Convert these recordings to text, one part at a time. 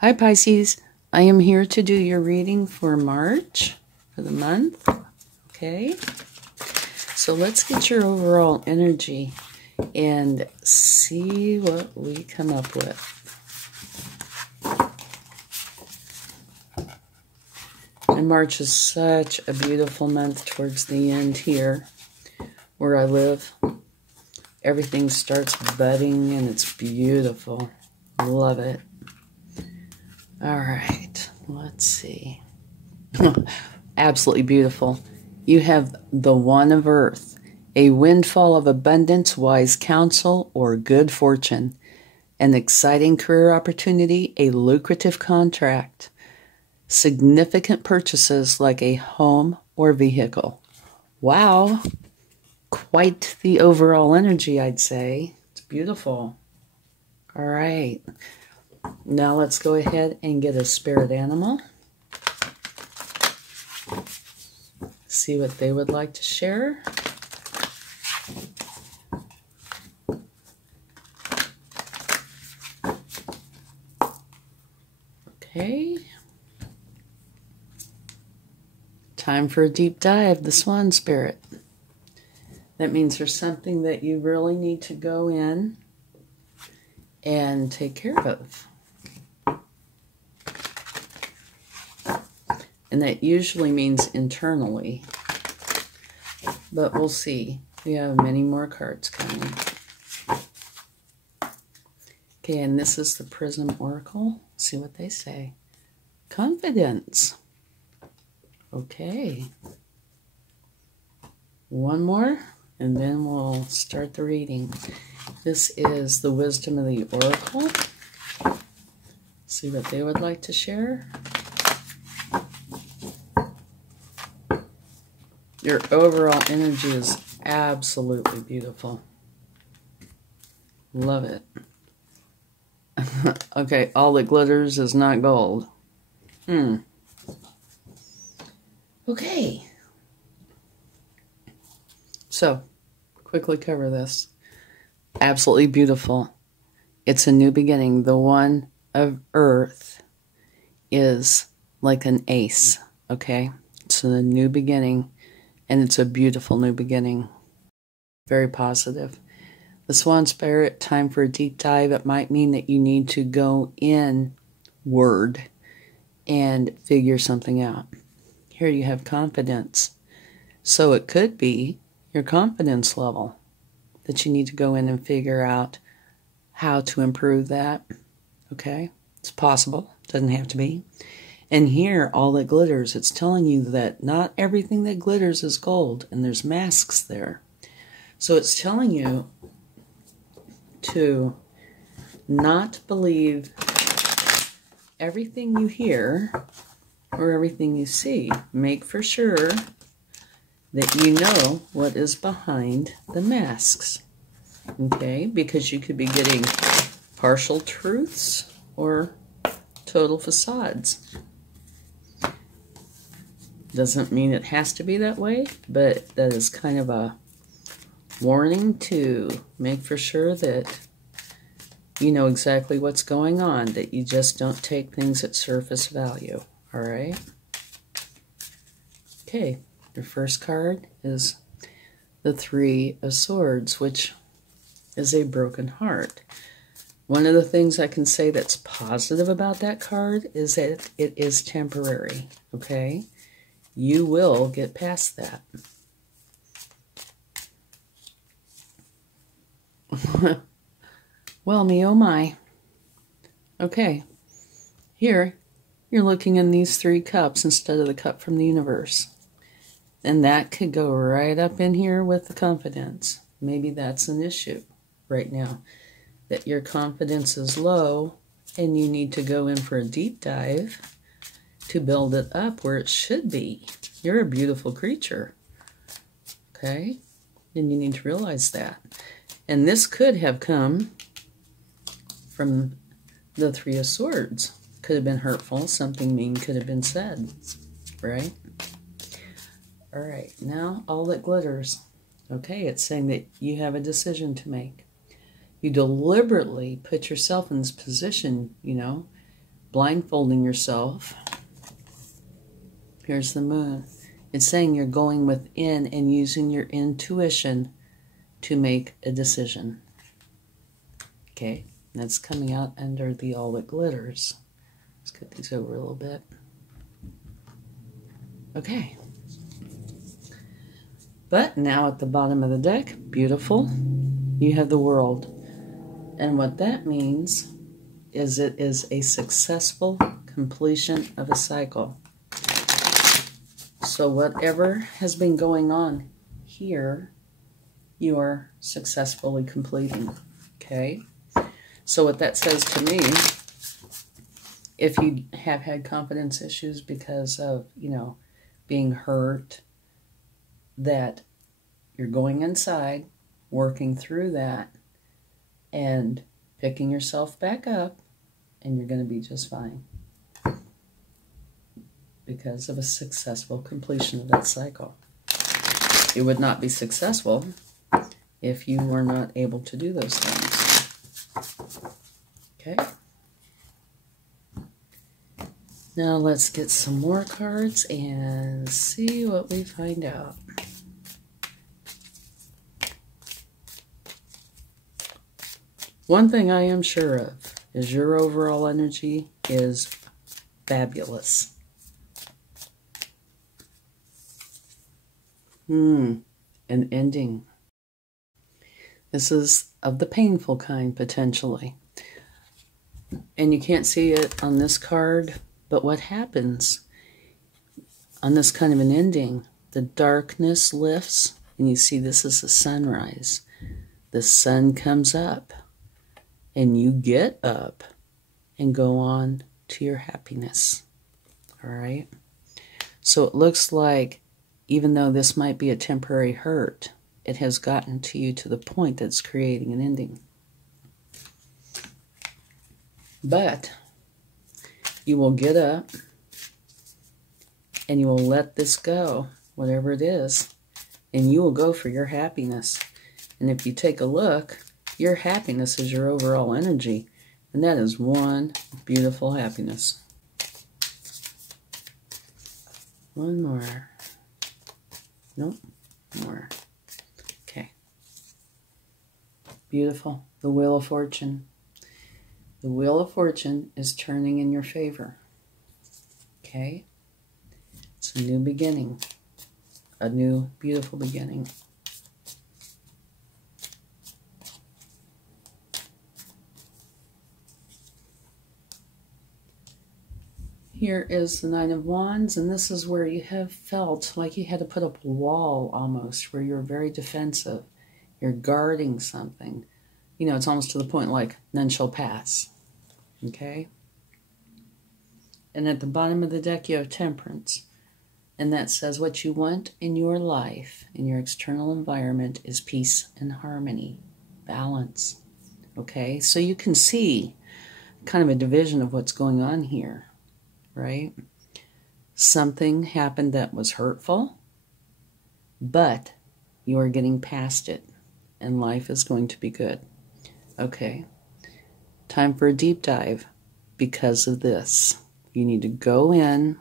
Hi Pisces, I am here to do your reading for March, for the month, okay? So let's get your overall energy and see what we come up with. And March is such a beautiful month towards the end here where I live. Everything starts budding and it's beautiful. Love it. All right, let's see. Absolutely beautiful. You have the One of Earth, a windfall of abundance, wise counsel, or good fortune, an exciting career opportunity, a lucrative contract, significant purchases like a home or vehicle. Wow, quite the overall energy, I'd say. It's beautiful. All right. Now let's go ahead and get a spirit animal. See what they would like to share. Okay. Time for a deep dive, the Swan Spirit. That means there's something that you really need to go in and take care of. And that usually means internally. But we'll see. We have many more cards coming. Okay, and this is the Prism Oracle. See what they say. Confidence. Okay. One more, and then we'll start the reading. This is the Wisdom of the Oracle. See what they would like to share. Your overall energy is absolutely beautiful. Love it. Okay, all that glitters is not gold. Okay. So, quickly cover this. Absolutely beautiful. It's a new beginning. The One of Earth is like an ace, okay? It's a new beginning. And it's a beautiful new beginning. Very positive. The Swan Spirit, time for a deep dive. It might mean that you need to go inward and figure something out. Here you have confidence. So it could be your confidence level that you need to go in and figure out how to improve that. Okay? It's possible. Doesn't have to be. And here, all that glitters, it's telling you that not everything that glitters is gold, and there's masks there. So it's telling you to not believe everything you hear or everything you see. Make for sure that you know what is behind the masks. Okay? Because you could be getting partial truths or total facades. Doesn't mean it has to be that way, but that is kind of a warning to make for sure that you know exactly what's going on, that you just don't take things at surface value, all right? Okay, your first card is the Three of Swords, which is a broken heart. One of the things I can say that's positive about that card is that it is temporary, okay? You will get past that. Well, me oh my. Okay. Here, you're looking in these three cups instead of the cup from the universe. And that could go right up in here with the confidence. Maybe that's an issue right now. That your confidence is low and you need to go in for a deep dive to build it up where it should be. You're a beautiful creature, okay? And you need to realize that. And this could have come from the Three of Swords. Could have been hurtful. Something mean could have been said, right? All right, now all that glitters. Okay, it's saying that you have a decision to make. You deliberately put yourself in this position, you know, blindfolding yourself. Here's the moon. It's saying you're going within and using your intuition to make a decision. Okay, that's coming out under the all that glitters. Let's cut these over a little bit. Okay. But now at the bottom of the deck, beautiful, you have the world. And what that means is it is a successful completion of a cycle. So whatever has been going on here, you are successfully completing. Okay? So what that says to me, if you have had confidence issues because of, being hurt, that you're going inside, working through that, and picking yourself back up, and you're going to be just fine because of a successful completion of that cycle. You would not be successful if you were not able to do those things. Okay? Now let's get some more cards and see what we find out. One thing I am sure of is your overall energy is fabulous. An ending. This is of the painful kind, potentially. And you can't see it on this card, but what happens on this kind of an ending, the darkness lifts, and you see this is a sunrise. The sun comes up, and you get up and go on to your happiness. All right? So it looks like even though this might be a temporary hurt, it has gotten to you to the point that's creating an ending. But you will get up and you will let this go, whatever it is, and you will go for your happiness. And if you take a look, your happiness is your overall energy, and that is one beautiful happiness. One more. Nope, more. Okay. Beautiful. The Wheel of Fortune. The Wheel of Fortune is turning in your favor. Okay? It's a new beginning. A new, beautiful beginning. Here is the Nine of Wands, and this is where you have felt like you had to put up a wall almost, where you're very defensive. You're guarding something. It's almost to the point like, none shall pass. Okay? And at the bottom of the deck, you have Temperance. And that says what you want in your life, in your external environment, is peace and harmony, balance. Okay? So you can see kind of a division of what's going on here. Right? Something happened that was hurtful, but you are getting past it, and life is going to be good. Okay, time for a deep dive because of this. You need to go in,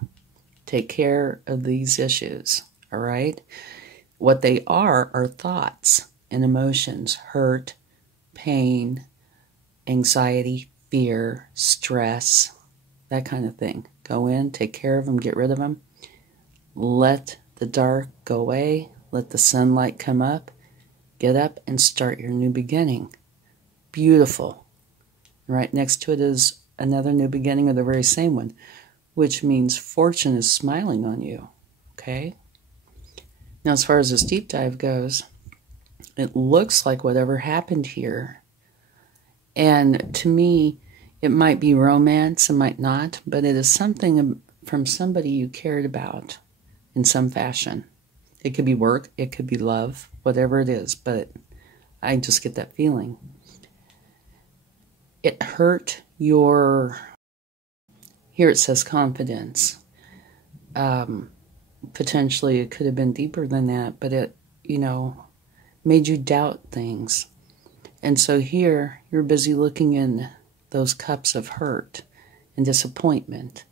take care of these issues, all right? What they are thoughts and emotions, hurt, pain, anxiety, fear, stress, that kind of thing. Go in, take care of them, get rid of them. Let the dark go away. Let the sunlight come up. Get up and start your new beginning. Beautiful. Right next to it is another new beginning of the very same one, which means fortune is smiling on you. Okay? Now, as far as this deep dive goes, it looks like whatever happened here, and to me, it might be romance, it might not, but it is something from somebody you cared about in some fashion. It could be work, it could be love, whatever it is, but I just get that feeling. It hurt your, here it says confidence. Potentially it could have been deeper than that, but it, made you doubt things. And so here, you're busy looking in those cups of hurt, and disappointment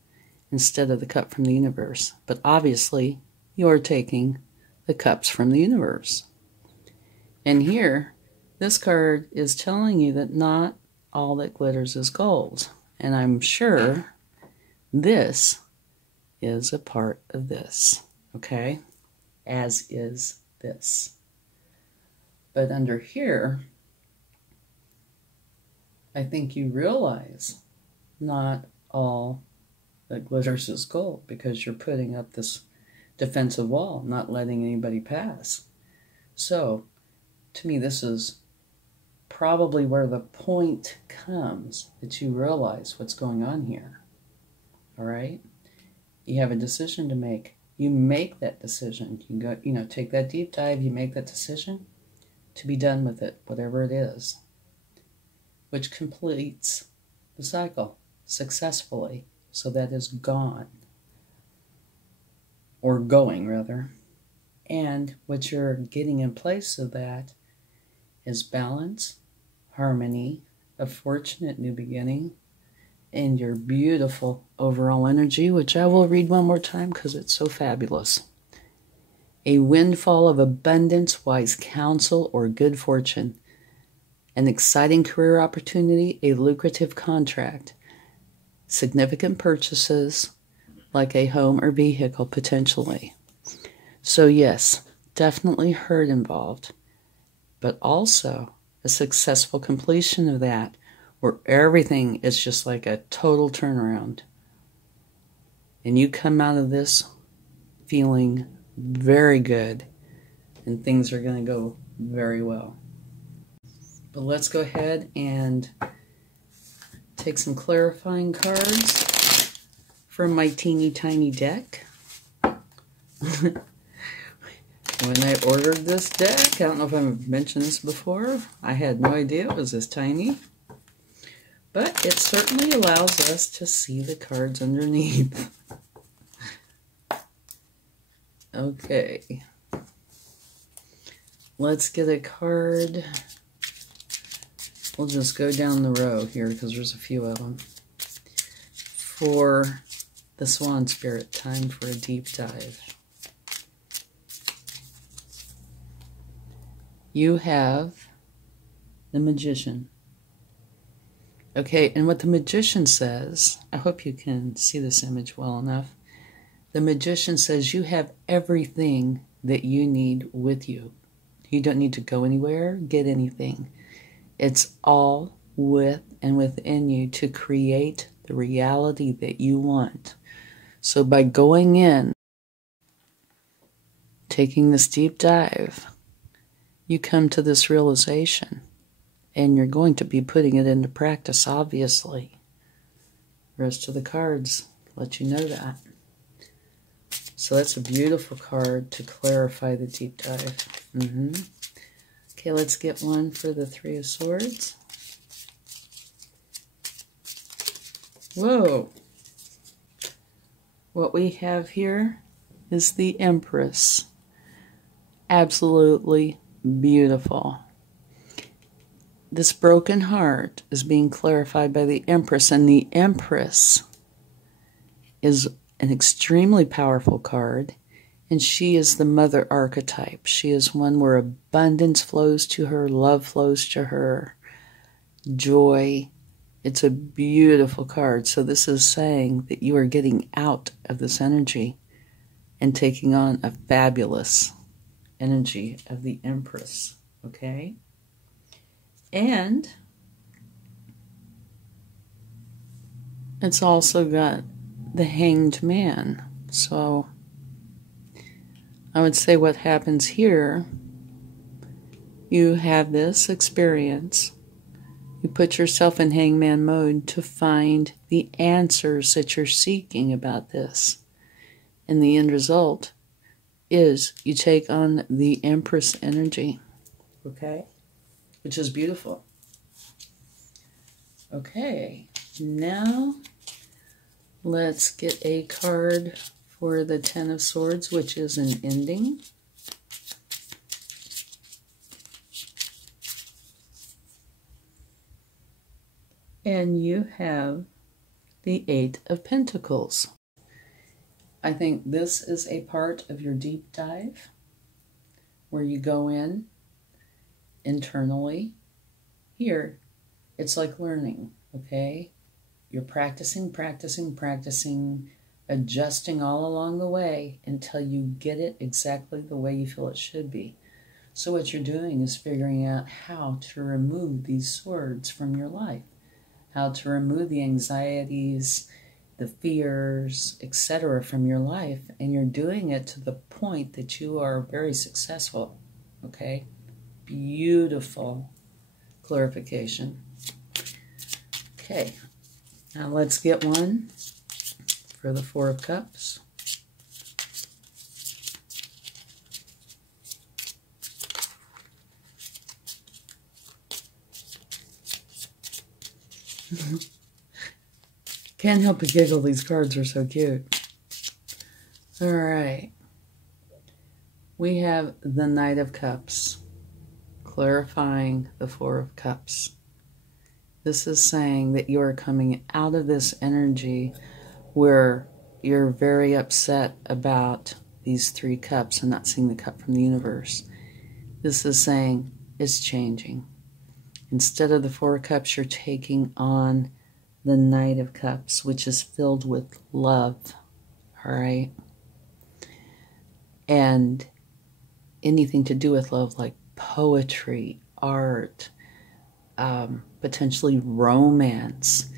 instead of the cup from the universe. But obviously, you're taking the cups from the universe. And here, this card is telling you that not all that glitters is gold. And I'm sure this is a part of this, okay? As is this. But under here, I think you realize not all that glitters is gold, because you're putting up this defensive wall, not letting anybody pass. So, to me, this is probably where the point comes that you realize what's going on here. All right? You have a decision to make. You make that decision. You go, take that deep dive, you make that decision to be done with it, whatever it is, which completes the cycle successfully. So that is gone, or going rather. And what you're getting in place of that is balance, harmony, a fortunate new beginning, and your beautiful overall energy, which I will read one more time because it's so fabulous. A windfall of abundance, wise counsel, or good fortune. An exciting career opportunity, a lucrative contract. Significant purchases, like a home or vehicle potentially. So yes, definitely hurt involved, but also a successful completion of that, where everything is just like a total turnaround. And you come out of this feeling very good, and things are going to go very well. But let's go ahead and take some clarifying cards from my teeny tiny deck. When I ordered this deck, I don't know if I've mentioned this before, I had no idea it was this tiny. But it certainly allows us to see the cards underneath. Okay. Let's get a card. We'll just go down the row here because there's a few of them. For the Swan Spirit, time for a deep dive. You have the Magician. Okay, and what the Magician says, I hope you can see this image well enough. The Magician says you have everything that you need with you. You don't need to go anywhere, get anything. It's all with and within you to create the reality that you want. So by going in, taking this deep dive, you come to this realization. And you're going to be putting it into practice, obviously. The rest of the cards let you know that. So that's a beautiful card to clarify the deep dive. Okay, let's get one for the Three of Swords. Whoa! What we have here is the Empress. Absolutely beautiful. This broken heart is being clarified by the Empress, and the Empress is an extremely powerful card, and she is the mother archetype. She is one where abundance flows to her, love flows to her, joy. It's a beautiful card. So this is saying that you are getting out of this energy and taking on a fabulous energy of the Empress, okay? And it's also got the Hanged Man. So I would say what happens here, you have this experience. You put yourself in hangman mode to find the answers that you're seeking about this. And the end result is you take on the Empress energy. Okay? Which is beautiful. Okay, now let's get a card for the Ten of Swords, which is an ending. And you have the Eight of Pentacles. I think this is a part of your deep dive where you go in internally. Here, it's like learning, okay? You're practicing, adjusting all along the way until you get it exactly the way you feel it should be. So what you're doing is figuring out how to remove these swords from your life, how to remove the anxieties, the fears, etc. from your life, and you're doing it to the point that you are very successful, okay? Beautiful clarification. Okay, now let's get one for the Four of Cups. Can't help but giggle, these cards are so cute. All right. We have the Knight of Cups, clarifying the Four of Cups. This is saying that you are coming out of this energy where you're very upset about these three cups and not seeing the cup from the universe. This is saying it's changing. Instead of the Four of Cups, you're taking on the Knight of Cups, which is filled with love, all right? And anything to do with love, like poetry, art, potentially romance,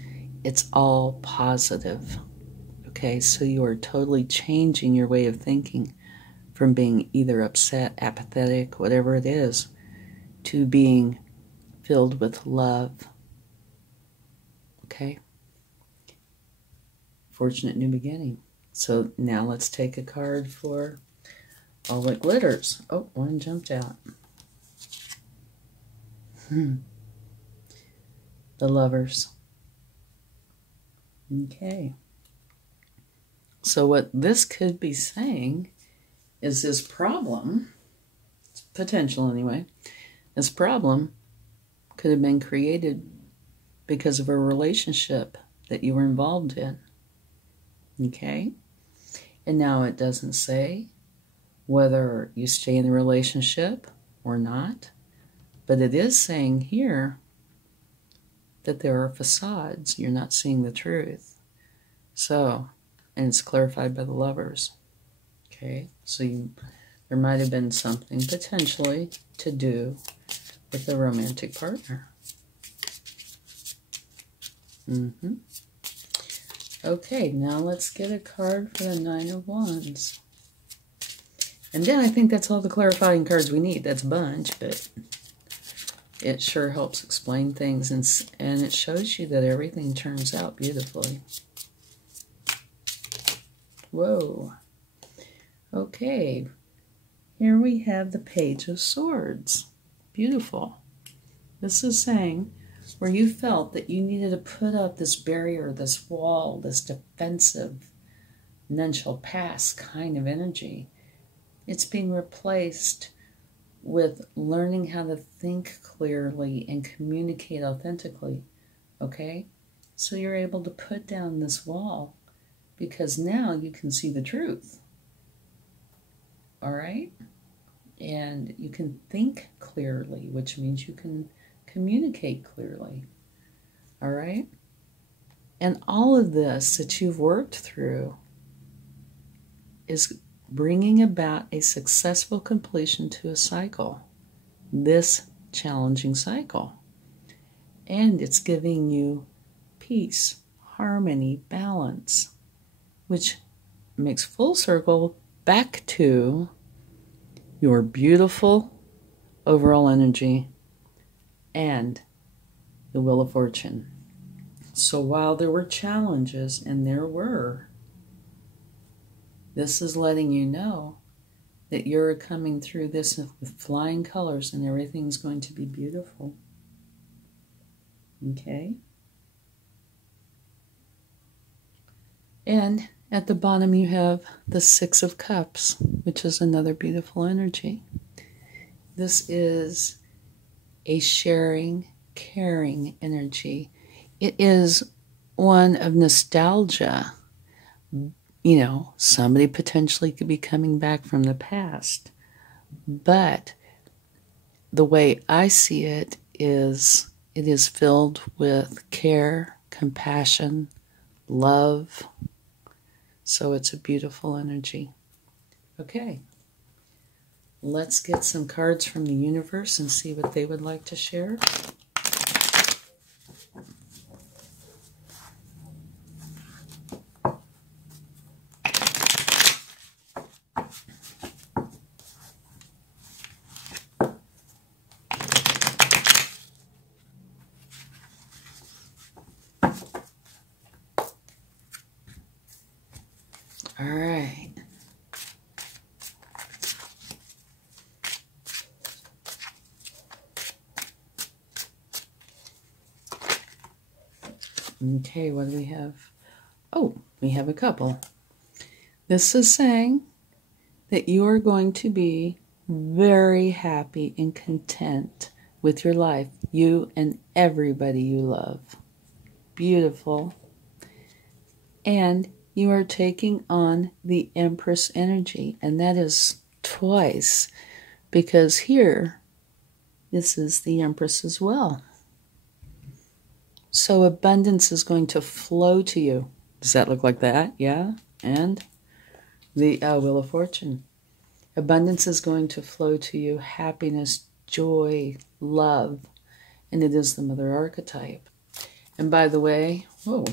it's all positive, okay? So you are totally changing your way of thinking from being either upset, apathetic, whatever it is, to being filled with love. Okay? Fortunate new beginning. So now let's take a card for all that glitters. Oh, one jumped out. The Lovers. Okay. So what this could be saying is this problem, potential anyway, this problem could have been created because of a relationship that you were involved in. Okay? And now it doesn't say whether you stay in the relationship or not, but it is saying here that there are facades. You're not seeing the truth. So, and it's clarified by the Lovers. Okay? So there might have been something potentially to do with a romantic partner. Okay, now let's get a card for the Nine of Wands. And then I think that's all the clarifying cards we need. That's a bunch, but it sure helps explain things, and it shows you that everything turns out beautifully. Whoa. Okay, here we have the Page of Swords. Beautiful. This is saying where you felt that you needed to put up this barrier, this wall, this defensive, none shall pass kind of energy. It's being replaced with learning how to think clearly and communicate authentically, okay? So you're able to put down this wall because now you can see the truth, all right? And you can think clearly, which means you can communicate clearly, all right? And all of this that you've worked through is bringing about a successful completion to a cycle, this challenging cycle. And it's giving you peace, harmony, balance, which makes full circle back to your beautiful overall energy and the Wheel of Fortune. So while there were challenges, and there were, this is letting you know that you're coming through this with flying colors and everything's going to be beautiful. Okay? And at the bottom you have the Six of Cups, which is another beautiful energy. This is a sharing, caring energy. It is one of nostalgia. You know, somebody potentially could be coming back from the past. But the way I see it is filled with care, compassion, love. So it's a beautiful energy. Okay. Let's get some cards from the universe and see what they would like to share. All right. Okay, what do we have? Oh, we have a couple. This is saying that you are going to be very happy and content with your life, you and everybody you love. Beautiful. And you are taking on the Empress energy, and that is twice, because here, this is the Empress as well. So abundance is going to flow to you. Does that look like that? Yeah. And the Wheel of Fortune. Abundance is going to flow to you. Happiness, joy, love. And it is the Mother archetype. And by the way, whoa,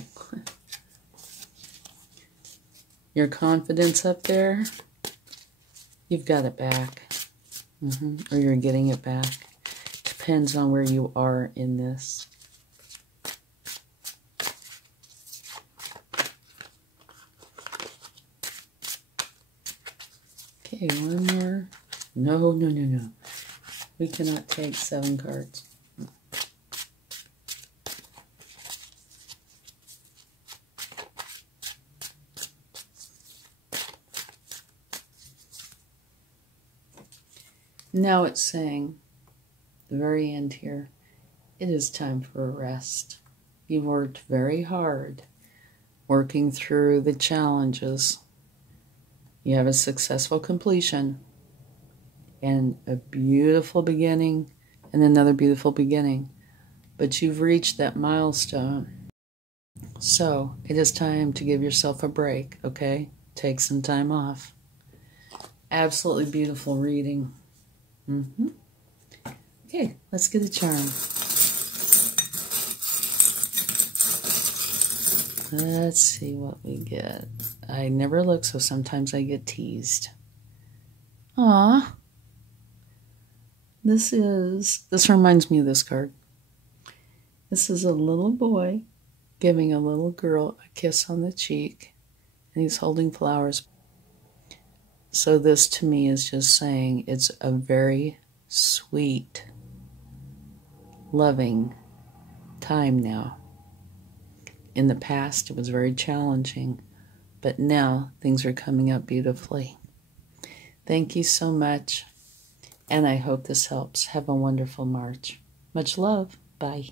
your confidence up there, you've got it back. Or you're getting it back. Depends on where you are in this. Okay, one more. No. We cannot take 7 cards. Now it's saying, the very end here, it is time for a rest. You've worked very hard, working through the challenges. You have a successful completion and a beautiful beginning and another beautiful beginning. But you've reached that milestone. So it is time to give yourself a break, okay? Take some time off. Absolutely beautiful reading. Okay, let's get a charm. Let's see what we get. I never look, so sometimes I get teased. Aw. This reminds me of this card. This is a little boy giving a little girl a kiss on the cheek, and he's holding flowers. So this to me is just saying it's a very sweet, loving time now. In the past, it was very challenging, but now things are coming up beautifully. Thank you so much, and I hope this helps. Have a wonderful March. Much love. Bye.